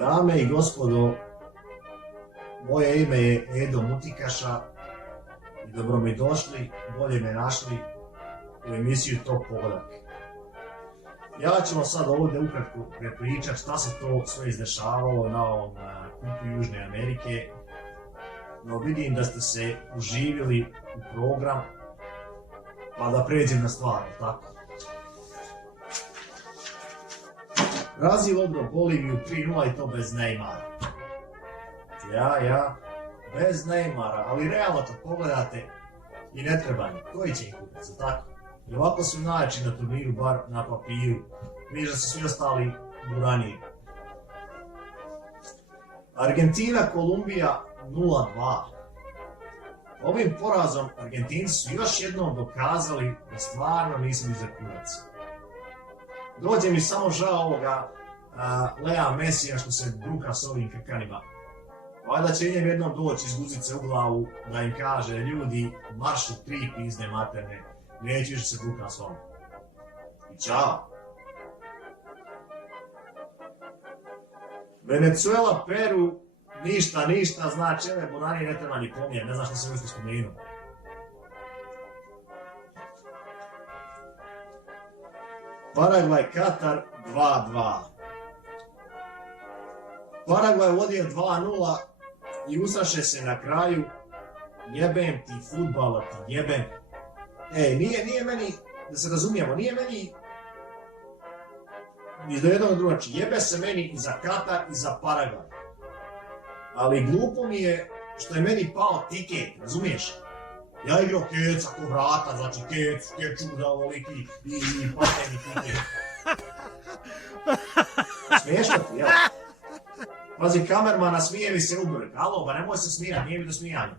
Dame i gospodo, moje ime je Edo Mutikaša i dobro mi došli, bolje me našli u emisiju Top Pogodak. Ja ću vam sad ovdje ukratko prepričati šta se to sve izdešavalo na ovom kupu Južne Amerike, no vidim da ste se uživili u program, pa da pređem na stvar, tako? Brazil odbio Boliviju 3-0 i to bez Neymara. Bez Neymara, ali realno kad pogledate i ne treba ni, koji će ih kupiti, tako? I ovako su najjači na turniru, bar na papiru. Vidiš da su svi ostali buraniji. Argentina, Kolumbija 0-2. Ovim porazom Argentinci su još jednom dokazali da stvarno nisu ni za kurac. Dođe mi samo žao ovoga Lea Messija što se bruka s ovim kakanima. Valjda će njem jednom doći iz guzice u glavu da im kaže ljudi maršu 3 pizne materne, neću više se brukam s vama. I čao. Venezuela, Peru, ništa, znači ove bonanije ne treba ni pomijeti, ne znam što se još spomenuo. Paragvaj, Katar 2-2. Paragvaj vodio 2-0 i usraše se na kraju. Jebem ti fudbala, ti jebem. Nije meni, da se razumijemo, nije meni ni do jednog drugačije. Jebe se meni i za Katar i za Paragvaj. Ali glupo mi je što je meni pao tiket, razumiješ? Ja igrao keca ko vrata, znači keču da ovoliki i pateni tiket. Smiješno ti, jel? Pazi, kamermana smije mi se ubrk. Alo, ba nemoj se smijati, nije mi do smijanja.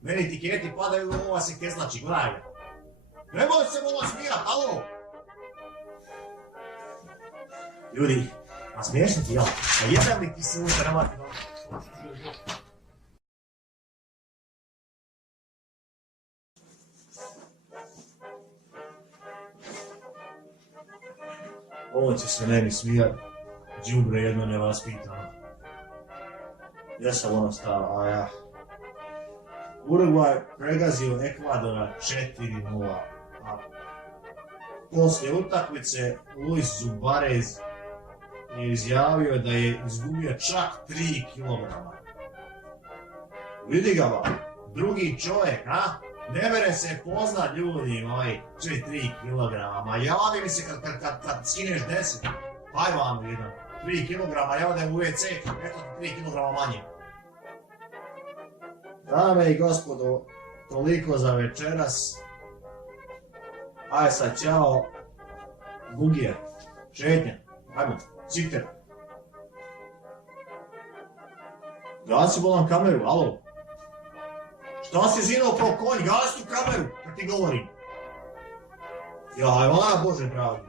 Meni tiketi padaju, ova se keslači, gledaj ga. Nemoj se ovo smijati, alo! Ljudi, a smiješno ti, jel? A jebem li ti se unutra namati? Ovo će se meni smijat, đubre jedno nevaspitano. Ja sam ono stao, a ja. Urugvaj pregazio Ekvadora 4-0. Poslije utakmice Luis Suarez je izjavio da je izgubio čak 3 kg. Vidi ga ba, drugi čovjek, a? Ne mere se poznat ljudi moji, 3 kg. Ma javi mi se kad skineš 10, pajvanu jedan, 3 kg, ja odem u WC, eto 3 kg manje. Dame i gospodo, toliko za večeras. Aj sad, čao. Bugije, šetnja, ajmo, cikter. Gasi bolam kameru, alo. Šta si zinao kao konj, gasi tu kameru, kad ti govorim. Jaj, Bože dragi.